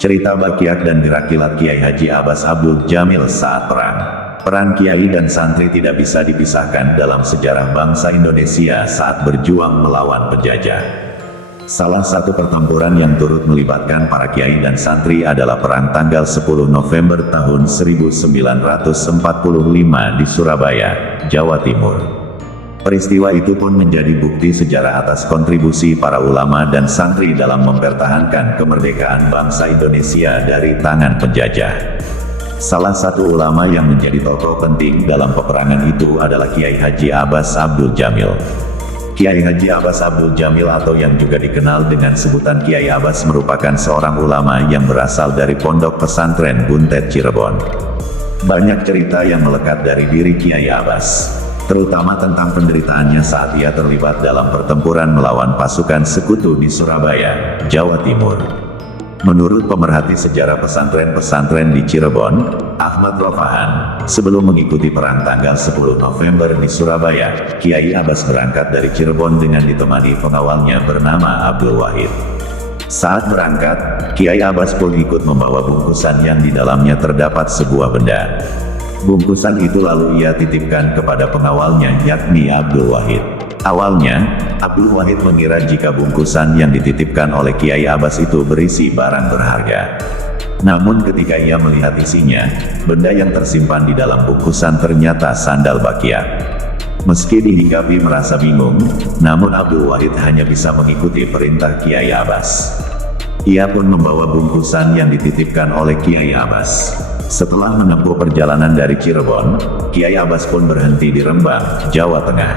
Cerita Bakiak dan Gerak Kilat Kiai Haji Abbas Abdul Jamil saat perang. Peran kiai dan santri tidak bisa dipisahkan dalam sejarah bangsa Indonesia saat berjuang melawan penjajah. Salah satu pertempuran yang turut melibatkan para kiai dan santri adalah perang tanggal 10 November tahun 1945 di Surabaya, Jawa Timur. Peristiwa itu pun menjadi bukti sejarah atas kontribusi para ulama dan santri dalam mempertahankan kemerdekaan bangsa Indonesia dari tangan penjajah. Salah satu ulama yang menjadi tokoh penting dalam peperangan itu adalah Kiai Haji Abbas Abdul Jamil. Kiai Haji Abbas Abdul Jamil atau yang juga dikenal dengan sebutan Kiai Abbas merupakan seorang ulama yang berasal dari Pondok Pesantren Buntet Cirebon. Banyak cerita yang melekat dari diri Kiai Abbas, terutama tentang penderitaannya saat ia terlibat dalam pertempuran melawan pasukan sekutu di Surabaya, Jawa Timur. Menurut pemerhati sejarah pesantren-pesantren di Cirebon, Ahmad Rofahan, sebelum mengikuti perang tanggal 10 November di Surabaya, Kiai Abbas berangkat dari Cirebon dengan ditemani pengawalnya bernama Abdul Wahid. Saat berangkat, Kiai Abbas pun ikut membawa bungkusan yang di dalamnya terdapat sebuah benda. Bungkusan itu lalu ia titipkan kepada pengawalnya yakni Abdul Wahid. Awalnya, Abdul Wahid mengira jika bungkusan yang dititipkan oleh Kiai Abbas itu berisi barang berharga. Namun ketika ia melihat isinya, benda yang tersimpan di dalam bungkusan ternyata sandal Bakiak. Meski dihinggapi merasa bingung, namun Abdul Wahid hanya bisa mengikuti perintah Kiai Abbas. Ia pun membawa bungkusan yang dititipkan oleh Kiai Abbas. Setelah menempuh perjalanan dari Cirebon, Kiai Abbas pun berhenti di Rembang, Jawa Tengah.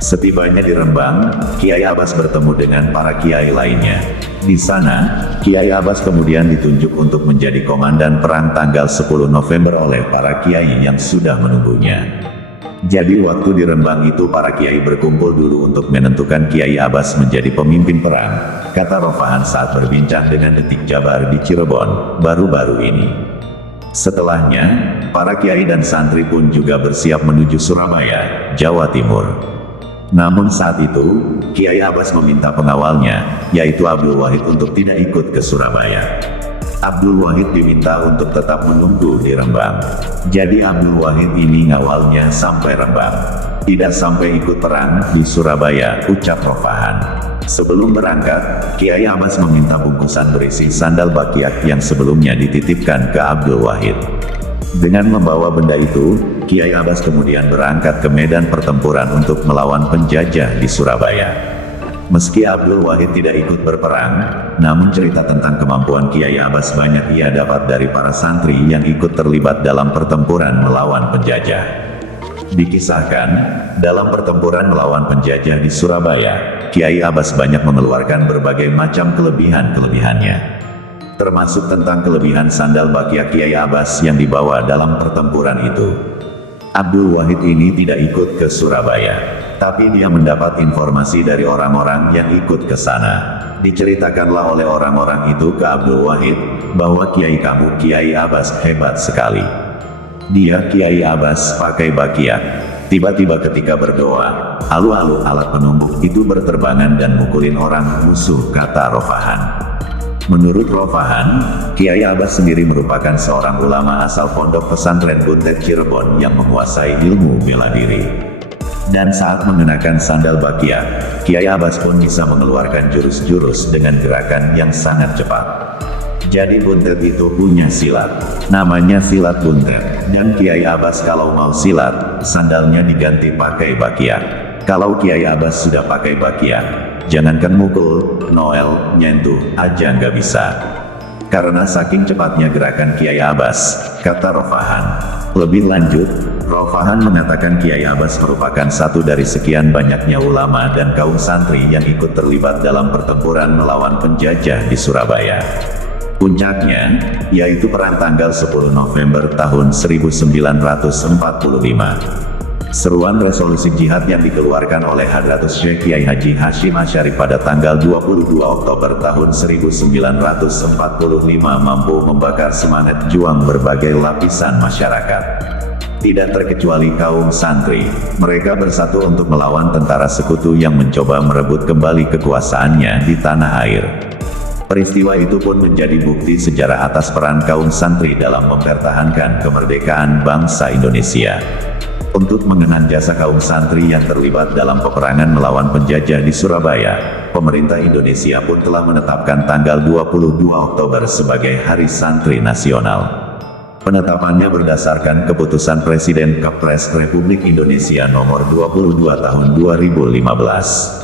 Setibanya di Rembang, Kiai Abbas bertemu dengan para kiai lainnya. Di sana, Kiai Abbas kemudian ditunjuk untuk menjadi komandan perang tanggal 10 November oleh para kiai yang sudah menunggunya. Jadi waktu di Rembang itu para kiai berkumpul dulu untuk menentukan Kiai Abbas menjadi pemimpin perang, kata Rofahan saat berbincang dengan Detik Jabar di Cirebon, baru-baru ini. Setelahnya, para kiai dan santri pun juga bersiap menuju Surabaya, Jawa Timur. Namun saat itu, Kiai Abbas meminta pengawalnya, yaitu Abdul Wahid untuk tidak ikut ke Surabaya. Abdul Wahid diminta untuk tetap menunggu di Rembang. Jadi Abdul Wahid ini ngawalnya sampai Rembang. Tidak sampai ikut perang di Surabaya, ucap Rofahan. Sebelum berangkat, Kiai Abbas meminta bungkusan berisi sandal Bakiak yang sebelumnya dititipkan ke Abdul Wahid. Dengan membawa benda itu, Kiai Abbas kemudian berangkat ke medan pertempuran untuk melawan penjajah di Surabaya. Meski Abdul Wahid tidak ikut berperang, namun cerita tentang kemampuan Kiai Abbas banyak ia dapat dari para santri yang ikut terlibat dalam pertempuran melawan penjajah. Dikisahkan, dalam pertempuran melawan penjajah di Surabaya, Kiai Abbas banyak mengeluarkan berbagai macam kelebihan-kelebihannya. Termasuk tentang kelebihan sandal Bakiak Kiai Abbas yang dibawa dalam pertempuran itu. Abdul Wahid ini tidak ikut ke Surabaya, tapi dia mendapat informasi dari orang-orang yang ikut ke sana. Diceritakanlah oleh orang-orang itu ke Abdul Wahid, bahwa kiai kamu Kiai Abbas hebat sekali. Dia Kiai Abbas pakai Bakiak. Tiba-tiba ketika berdoa, alu-alu alat penumbuk itu berterbangan dan mukulin orang musuh, kata Rofahan. Menurut Rofahan, Kiai Abbas sendiri merupakan seorang ulama asal Pondok Pesantren Buntet Cirebon yang menguasai ilmu bela diri. Dan saat mengenakan sandal Bakiak, Kiai Abbas pun bisa mengeluarkan jurus-jurus dengan gerakan yang sangat cepat. Jadi Buntet itu punya silat, namanya silat Buntet. Dan Kiai Abbas kalau mau silat, sandalnya diganti pakai Bakiak. Kalau Kiai Abbas sudah pakai Bakiak, jangankan mukul, noel, nyentuh aja nggak bisa. Karena saking cepatnya gerakan Kiai Abbas, kata Rofahan. Lebih lanjut, Rofahan mengatakan Kiai Abbas merupakan satu dari sekian banyaknya ulama dan kaum santri yang ikut terlibat dalam pertempuran melawan penjajah di Surabaya. Puncaknya, yaitu perang tanggal 10 November tahun 1945. Seruan resolusi jihad yang dikeluarkan oleh Hadratus Syekh Kiai Haji Hashim Asy'ari pada tanggal 22 Oktober tahun 1945 mampu membakar semangat juang berbagai lapisan masyarakat. Tidak terkecuali kaum santri, mereka bersatu untuk melawan tentara sekutu yang mencoba merebut kembali kekuasaannya di tanah air. Peristiwa itu pun menjadi bukti sejarah atas peran kaum santri dalam mempertahankan kemerdekaan bangsa Indonesia. Untuk mengenang jasa kaum santri yang terlibat dalam peperangan melawan penjajah di Surabaya, pemerintah Indonesia pun telah menetapkan tanggal 22 Oktober sebagai Hari Santri Nasional. Penetapannya berdasarkan keputusan Presiden Kepres Republik Indonesia Nomor 22 Tahun 2015.